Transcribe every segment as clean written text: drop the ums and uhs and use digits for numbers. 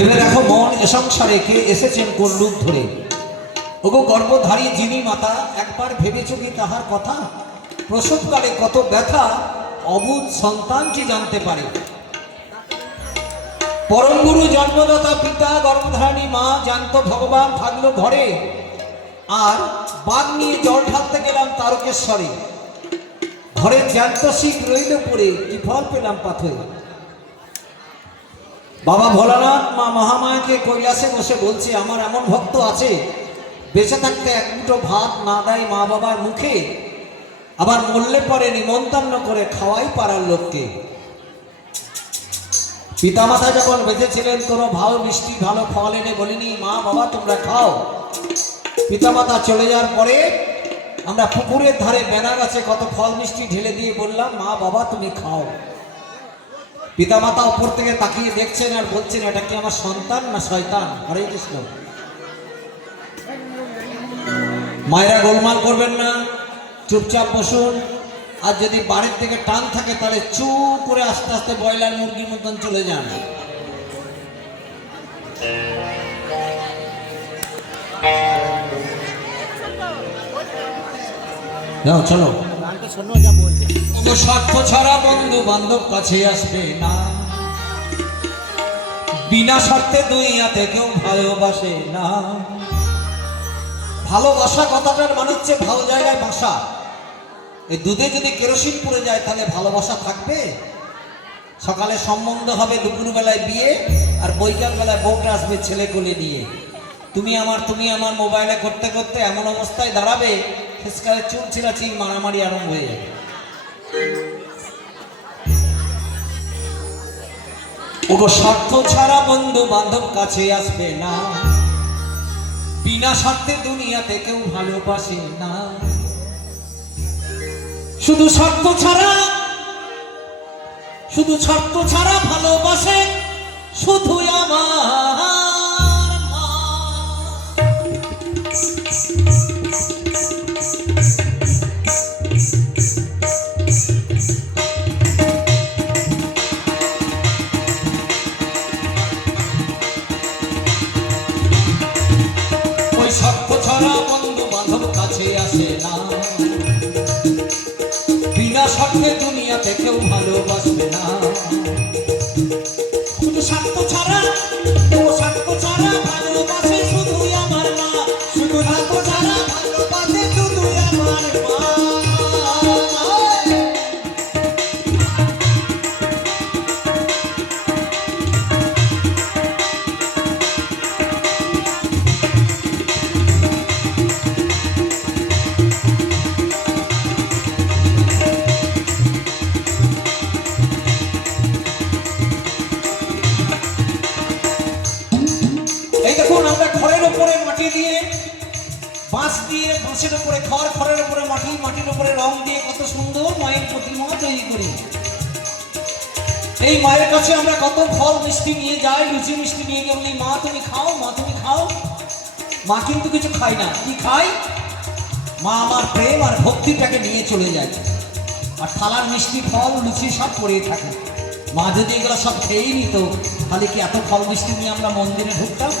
ভেবে দেখো মন এ সংসারে কে এসেছেন কোন রূপ ধরে। ওগো গর্ভধারী যিনি মাতা, একবার ভেবেছ কি তাহার কথা? প্রসবকালে কত ব্যথা অবুধ সন্তানটি জানতে পারে। পরম গুরু জন্মদাতা পিতা, গর্ভধারণী মা জানত ভগবান থাকলো ঘরে। আর বাঘ নিয়ে জল ঢালতে গেলাম তারকেশ্বরে। ঘরের জ্যান্ত শিখ রইল পড়ে, কি ফল পেলাম পাথরে। বাবা ভোলানাথ মা মহামায়াকে কৈলাসে বসে বলছে, আমার এমন ভক্ত আছে বেঁচে থাকতে এক মুঠো ভাত না দেয় মা বাবার মুখে, আবার মরলে পরে নিমন্ত্রণ করে খাওয়াই পাড়ার লোককে। পিতামাতা যখন বেঁচে ছিলেন কোনো ভালো মিষ্টি ভালো ফল এনে বলিনি মা বাবা তোমরা খাও। পিতামাতা চলে যাওয়ার পরে আমরা পুকুরের ধারে বেনা গাছে কত ফল মিষ্টি ঢেলে দিয়ে বললাম মা বাবা তুমি খাও। পিতামাতা উপর থেকে তাকিয়ে দেখছেন আর বলছেন, এটা কি আমার সন্তান না শয়তান? হরে কৃষ্ণ। মায়েরা গোলমাল করবেন না, চুপচাপ বসুন। আর যদি বাড়ির থেকে টান থাকে তাহলে চুপ করে আস্তে আস্তে ব্রয়লার মুরগির মতন চলে যান। যাও চলো। স্বার্থ ছাড়া বন্ধু বান্ধব কাছে আসবে না, বিনা স্বার্থে দুনিয়াতে কেউ ভালোবাসে না। ভালোবাসা কথাটার মানে হচ্ছে ভালো জায়গায় বাসা। এই দুধে যদি কেরোসিন পড়ে যায় তাহলে ভালোবাসা থাকবে? সকালে সম্বন্ধ হবে, দুপুরবেলায় বিয়ে, আর বৈকাল বেলায় বউটা আসবে ছেলে কোলে নিয়ে। তুমি আমার মোবাইলে করতে করতে এমন অবস্থায় দাঁড়াবে শেষকালে চুল ছিঁড়াছি মারামারি আরম্ভ হয়ে যাবে। ওগো স্বার্থ ছাড়া বন্ধু বান্ধব কাছে আসবে না, বিনা স্বার্থে দুনিয়াতে কেউ ভালোবাসে না। শুধু স্বার্থ ছাড়া ভালোবাসে শুধু আমার মা। ওই স্বার্থ ছাড়া বন্ধু বান্ধব কাছে আসে না, বিনা স্বার্থে দুনিয়াতে কেউ ভালোবাসবে না। শুধু স্বার্থ ছাড়া ভালোবাসে শুধু আমার মা। শুধু স্বার্থ ছাড়া ভালোবাসে শুধু আমার মা। এই দেখুন আমরা খড়ের উপরে মাটি দিয়ে, বাঁশ দিয়ে, বাঁশের উপরে খড়, খড়ের উপরে মাটি, মাটির উপরে রং দিয়ে কত সুন্দর মায়ের প্রতিমা তৈরি করি। এই মায়ের কাছে আমরা কত ফল মিষ্টি নিয়ে যাই, লুচি মিষ্টি নিয়ে গিয়ে বলি মা তুমি খাও, মা তুমি খাও। মা কিন্তু কিছু খায় না। কি খায়? মা আমার প্রেম আর ভক্তিটাকে নিয়ে চলে যায়। আর থালার মিষ্টি ফল লুচি সব পড়েই থাকে। মা যদি এগুলো সব খেয়েই নিত তাহলে কি এত ফল মিষ্টি নিয়ে আমরা মন্দিরে ঢুকতাম?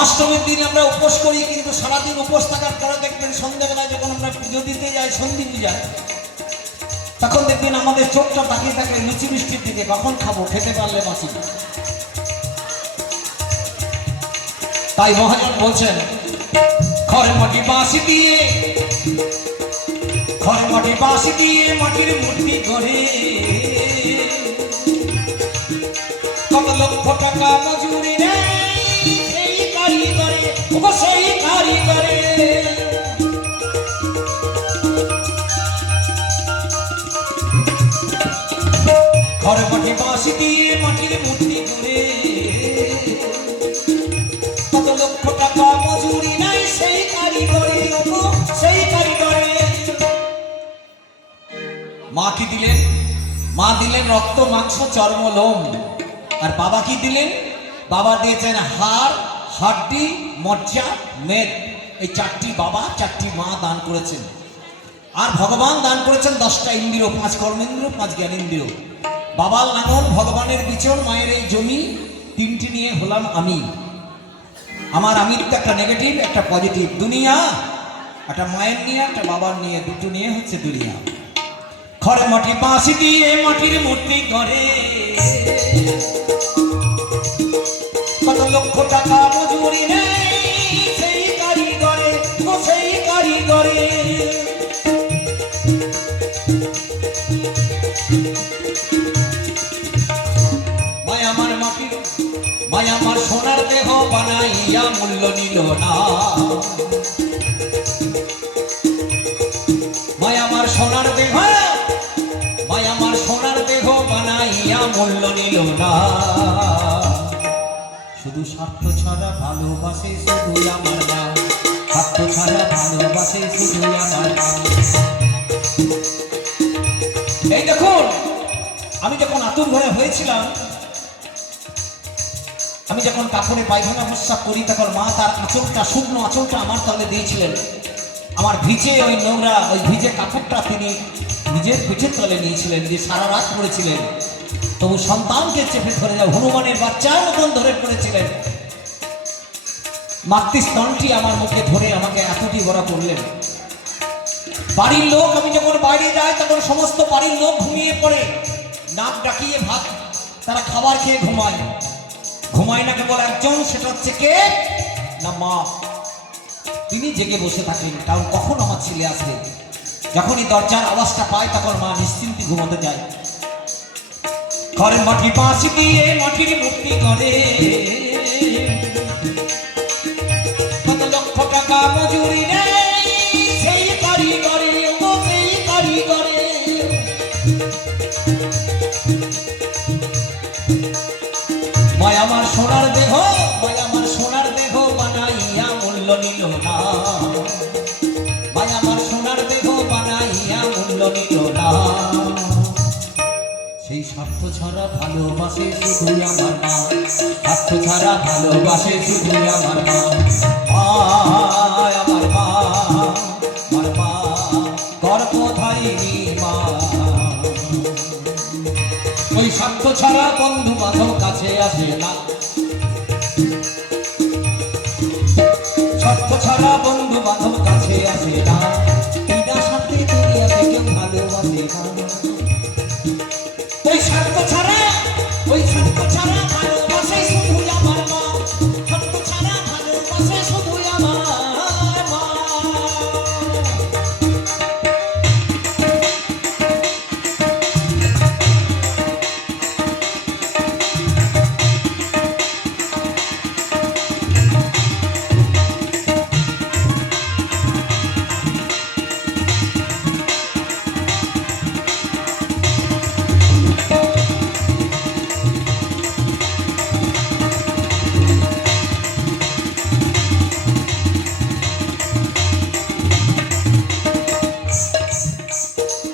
অষ্টমীর দিন আমরা উপোস করি, কিন্তু সারাদিন উপোস থাকার পরে দেখবেন সন্ধ্যাবেলায় যখন আমরা পুজো দিতে যাই সন্ধি পূজায়, তখন দেখবেন আমাদের চোখটা তাকিয়ে থাকে লুচি মিষ্টির দিকে, কখন খাবো, খেতে পারলে বাঁচি। তাই মহাজন বলছেন, খড় মাটি বাঁশি দিয়ে মাটির মূর্তি করে কত লক্ষ টাকা মজুরি নেয় সেই কারিগরে। খড় মাটি বাঁশি দিয়ে মাটির মূর্তি করে কত লক্ষ টাকা মজুরি নেয় সেই কারিগরে। মা কি দিলেন? মা দিলেন রক্ত মাংস চর্ম লোম। আর বাবা কি দিলেন? বাবা দিয়েছেন হাড়, হাড্ডি, মজ্জা, মেদ। এই চারটি বাবা, চারটি মা দান করেছেন। আর ভগবান দান করেছেন 10টা ইন্দ্রিয়, 5 কর্মেন্দ্রিয়, 5 জ্ঞানেন্দ্রিয়। বাবার লাঙল ভগবানের বিচন মায়ের এই জমি তিনটি নিয়ে হলাম আমি। আমার আমিত্ব একটা নেগেটিভ একটা পজিটিভ। দুনিয়া একটা মায়ের নিয়ে একটা বাবার নিয়ে, দুটো নিয়ে হচ্ছে দুনিয়া। খড়ে মাটি বাঁশি দিয়ে মাটির মূর্তি করে, কত লক্ষ টাকা মজুরি নেই সেই কারিগরে, ও সেই কারিগরে। মায় আমার মাটির, মায় আমার সোনার দেহ বানাইয়া মূল্য নিল না। মায় আমার সোনার দেহ, মায় আমার সোনার দেহ বানাইয়া মূল্য নিল না। শুধু স্বার্থ ছাড়া ভালোবাসে শুধু আমার মা, স্বার্থ ছাড়া ভালোবাসে শুধু আমার মা। এই দেখুন, আমি যখন আতুর ঘরে হয়েছিলাম, আমি যখন কাপড়ে পায়খানা প্রস্রাব করি, তখন মা তার আঁচলটা, শুকনো আঁচলটা আমার তলে দিয়েছিলেন। আমার ভিজে ওই নোংরা ওই ভিজে কাপড়টা তিনি নিজের পিঠের তলে নিয়েছিলেন, যে সারা রাত পড়েছিলেন। তবু সন্তানকে চেপে ধরে যাও হনুমানের বাচ্চার মতন ধরে পড়েছিলেন। মাতৃস্তনটি আমার মুখে ধরে আমাকে এতটি বড় করলেন। বাড়ির লোক, আমি যখন বাইরে যাই তখন সমস্ত বাড়ির লোক ঘুমিয়ে পড়ে, নাক ডাকিয়ে ভাত, তারা খাবার খেয়ে ঘুমায়। ঘুমায় না কেবল একজন, সেটা হচ্ছে কে না মা। তিনি জেগে বসে থাকেন, কারণ কখন আমার ছেলে আসবে। যখনই দরজার আওয়াজটা পায় তখন মা নিশ্চিন্তে ঘুমাতে যায়। ঘরের মাটি বাঁশি দিয়ে মাটির মূর্তি করে, কত লক্ষ টাকা মজুরি নেই সেই কারিগরে, ও সেই কারিগরে। মায় আমার সোনার দেহ, মায় আমার সোনার দেহ বানাইয়া মূল্য নিল না। মায় আমার সোনার দেহ বানাইয়া মূল্য নিল না। সেই স্বার্থ ছাড়া ভালোবাসে শুধু আমার মা, স্বার্থ ছাড়া ভালোবাসে শুধু আমার মা। আমার মা, আমার মা গর্ভধারিণী মা। ওই স্বার্থ ছাড়া বন্ধু বান্ধব কাছে আসে না, স্বার্থ ছাড়া বন্ধু বান্ধব কাছে আসে না। বিনা স্বার্থে দুনিয়াতে কেউ ভালোবাসে না। ওই স্বার্থ ছাড়া, ওই স্বার্থ ছাড়া ভালোবাসে শুধু আমার মা, স্বার্থ ছাড়া ভালোবাসে শুধু আমার মা।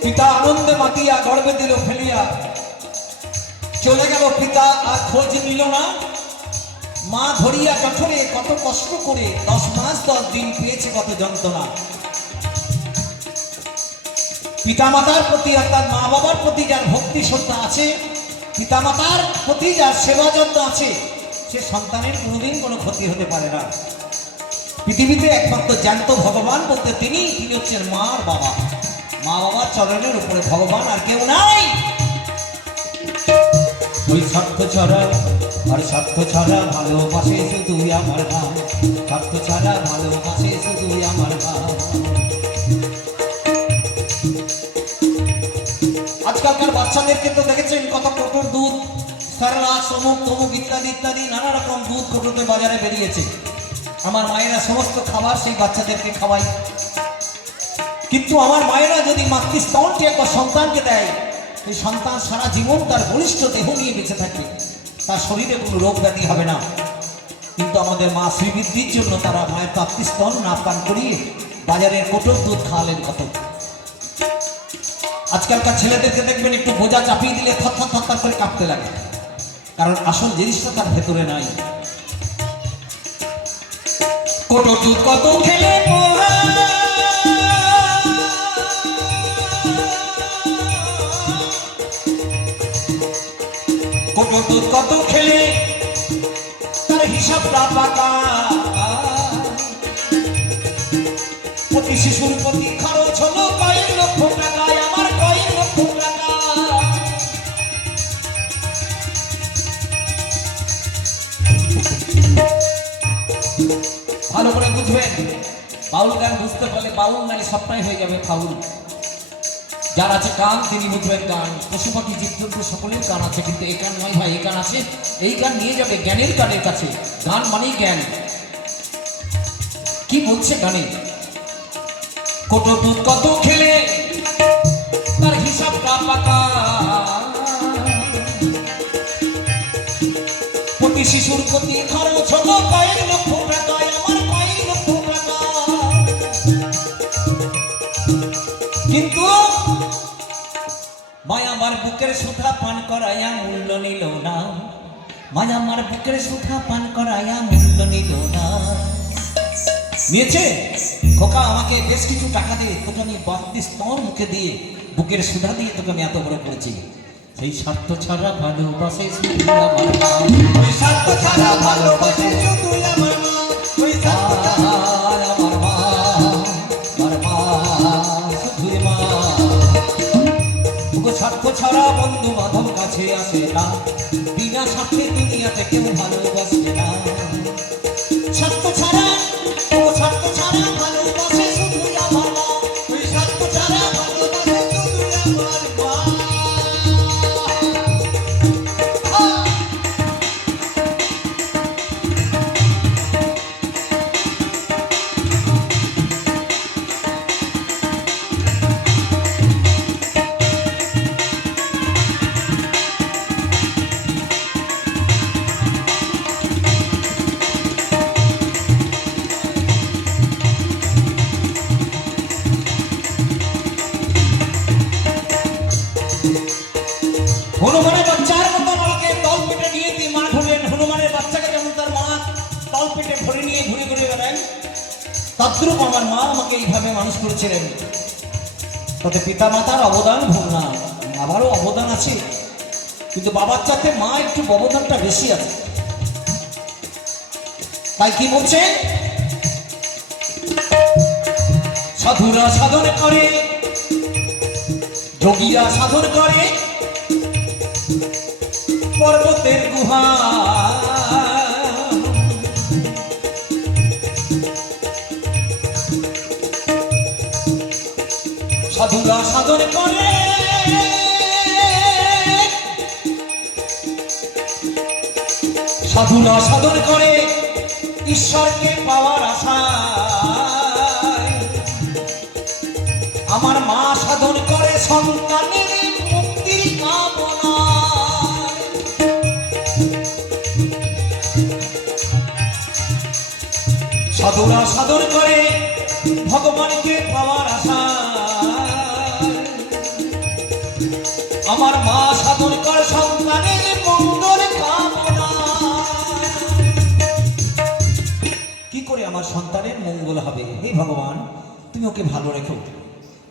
পিতা আনন্দে মাতিয়া গর্বে দিল ফেলিয়া, চলে গেল পিতা আর খোঁজ নিল না। মা ধরিয়া জঠরে কত কষ্ট করে 10 মাস 10 দিন পেয়েছে কত যন্ত্রণা। পিতা মাতার প্রতি অর্থাৎ মা বাবার প্রতি যার ভক্তি শ্রদ্ধা আছে, পিতা মাতার প্রতি যার সেবা যত্ন আছে, সে সন্তানের কোনোদিন কোনো ক্ষতি হতে পারে না। পৃথিবীতে একমাত্র জ্যান্ত ভগবান বলতে তিনি হচ্ছেন মা আর বাবা। মা বাবার চরণের উপরে ভগবান আর কেউ নাই। ওই স্বার্থ ছাড়া, আর স্বার্থ ছাড়া ভালোবাসে শুধু আমার মা, স্বার্থ ছাড়া ভালোবাসে শুধু আমার মা। আজকালকার বাচ্চাদেরকে তো দেখেছেন কত কোটোর দুধ, সেরেলাক, অমুক তমুক ইত্যাদি ইত্যাদি নানা রকম দুধ কোটোতে বাজারে বেরিয়েছে। আমার মায়েরা সমস্ত খাবার সেই বাচ্চাদেরকে খাওয়ায়। কিন্তু আমার মায়েরা যদি মাতৃস্তনটি একবার সন্তানকে দেয়, এই সন্তান সারা জীবন তার বলিষ্ঠ দেহ নিয়ে বেঁচে থাকবে, তার শরীরে কোনো রোগ ব্যাধি হবে না। কিন্তু আমাদের মা শ্রীবৃদ্ধির জন্য তারা মায়ের মাতৃস্তন না পান করিয়ে বাজারের কোটোর দুধ খাওয়ালেন কত। আজকালকার ছেলেদেরকে দেখবেন একটু বোঝা চাপিয়ে দিলে থরথর থরথর করে কাঁপতে লাগে, কারণ আসল জিনিসটা তার ভেতরে নাই। কোটো দুধ কত খেলে কোটো দুধ কত খেলে তার হিসাবটা পাকা, প্রতি শিশুর প্রতি খরচ হলো কয়েক লক্ষ টাকায়, আমার কয়েক লক্ষ টাকা। ভালো করে বুঝবেন, বাউল গান বুঝতে পারলে বাউল মানে সবটাই হয়ে যাবে ফাউল। যার আছে গান তিনি বুঝবেন গান, পশু পাখি জীবজন্তু সকলের গান আছে, কিন্তু এই গান নয় ভাই, এই গান আছে, এই গান নিয়ে যাবে জ্ঞানের গানের কাছে। গান মানেই জ্ঞান। কি বলছে গানে? কোটো দুধ কত খেলে তার হিসাবটা পাকা, প্রতি শিশুর প্রতি খরচ হলো কয়েক লক্ষ টাকায়, আমার কয়েক লক্ষ টাকা। কিন্তু মায়া আমার বুকের সুধা পান করাইয়া মূল্য নিল না, মায়া আমার বুকের সুধা পান করাইয়া মূল্য নিল না। নিয়েছে খোকা, আমাকে বেশ কিছু টাকা দিয়ে তোকে আমি 32 স্তর মুখে দিয়ে বুকের সুধা দিয়ে তোকে আমি এত বড় করেছি। সেই স্বার্থ ছাড়া ভালোবাসে শুধু আমার মা, ওই স্বার্থ ছাড়া ভালোবাসে শুধু আমার মা, ওই স্বার্থ ছাড়া আমার মা, আমার মা শুধু মা। ওগো স্বার্থ ছাড়া বন্ধু বান্ধব কাছে আসে না, বিনা স্বার্থে দুনিয়াতে কেউ ভালোবাসে না। স্বার্থ ছাড়া, ও স্বার্থ ছাড়া ভালোবাসে শুধু আমার মা, ওই স্বার্থ ছাড়া ভালোবাসে শুধু আমার মা। হনুমানের বাচ্চার মতো আমাকে তল পেটে নিয়ে তুই মা ঘুরেন। হনুমানের বাচ্চাকে যেমন তার মা তল পেটে ভরে নিয়ে ঘুরে ঘুরে বেড়ান, তদ্রূপ আমার মা আমাকে এইভাবে মানুষ করেছিলেন। তাতে পিতা মাতার অবদান ভুল না, বাবারও অবদান আছে, কিন্তু বাবার চাইতে মা একটু অবদানটা বেশি আছে। তাই কি বলছে? সাধুরা সাধন করে, যোগীরা সাধন করে পর্বতের গুহা, সাধুরা সাধন করে সাধুরা সাধন করে ঈশ্বরকে পাওয়ার আশায়। আমার মা সাধন করে সন্তানের মুক্তির কামনায়। সাধুরা সাধন করে ভগবানকে পাওয়ার আশায়। আমার মা সাধন করে সন্তানের মঙ্গল কামনা। কি করে আমার সন্তানের মঙ্গল হবে? হে ভগবান, তুমি ওকে ভালো রেখো,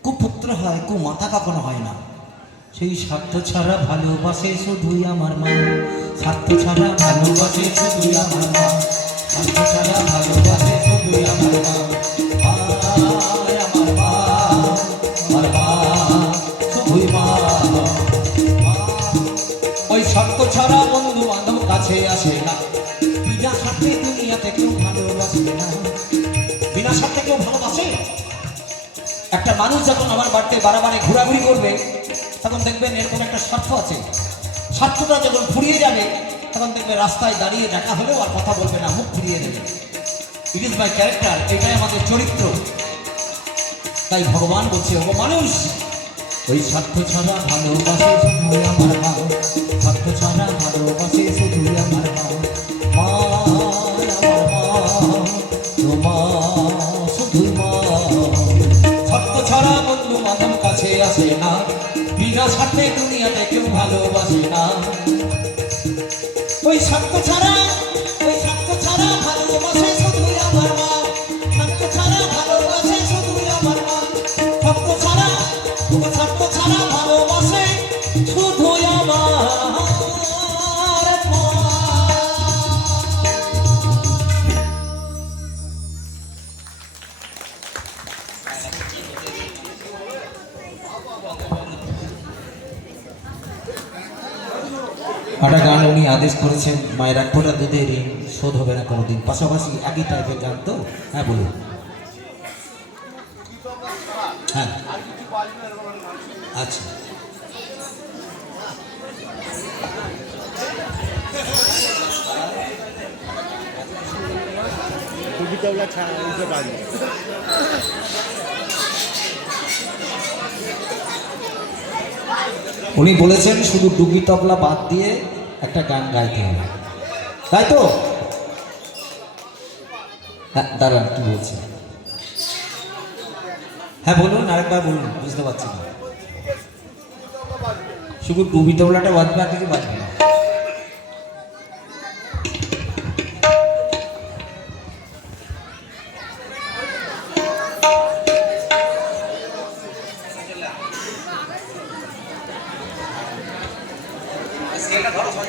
কুপুত্র হয়, কুমাতা কখনো হয় না। সেই স্বার্থ ছাড়া ভালোবাসে শুধুই আমার মা, স্বার্থ ছাড়া ভালোবাসে শুধুই আমার মা, স্বার্থ ছাড়া ভালোবাসে শুধুই আমার মা। আমার মা, আমার মা শুধুই মা। ওই স্বার্থ ছাড়া বন্ধু বান্ধব কাছে আসে না, বিনা স্বার্থে দুনিয়াতে কেউ ভালোবাসে না। বিনা স্বার্থে কেউ ভালোবাসে? একটা মানুষ যখন আমার বাড়িতে বাড়াবাড়ি ঘোরাঘুরি করবে, তখন দেখবেন এরকম একটা স্বার্থ আছে। স্বার্থটা যখন ফুরিয়ে যাবে, তখন দেখবে রাস্তায় দাঁড়িয়ে দেখা হলেও আর কথা বলবে না, মুখ ফিরিয়ে দেবে। ইট ইজ মাই ক্যারেক্টার, এটাই আমাদের চরিত্র। তাই ভগবান বলছে, ও মানুষ, ওই স্বার্থ ছাড়া ভালোবাসে শুধু আমার মা, স্বার্থ ছাড়া ভালোবাসে শুধু আমার মা। মা আমার মা, তোমার শুধু মা। স্বার্থ ছাড়া বন্ধু বান্ধব কাছে আসে না, বিনা স্বার্থে দুনিয়াতে কেউ ভালোবাসে না। ওই স্বার্থ ছাড়া, ওই স্বার্থ ছাড়া ভালোবাসে শুধু আমার মা, স্বার্থ ছাড়া ভালোবাসে শুধু আমার মা। স্বার্থ ছাড়া, স্বার্থ ছাড়া ভালোবাসে শুধু আমার একটা গান উনি আদেশ করেছেন, মায়ের এক ফোঁটা দুধের ঋণ শোধ হবে না কোনোদিন। পাশাপাশি একই টাইপের গান তো। হ্যাঁ বলুন। হ্যাঁ আচ্ছা, উনি বলেছেন শুধু ডুগি তবলা বাদ দিয়ে একটা গান গাইতে হবে, তাই তো? হ্যাঁ দাঁড়ান, কি বলছেন? হ্যাঁ বলুন, আরেকবার বলুন, বুঝতে পারছি না। শুধু ডুবি তবলাটা বাজবে, আর কিছু বাজবে না?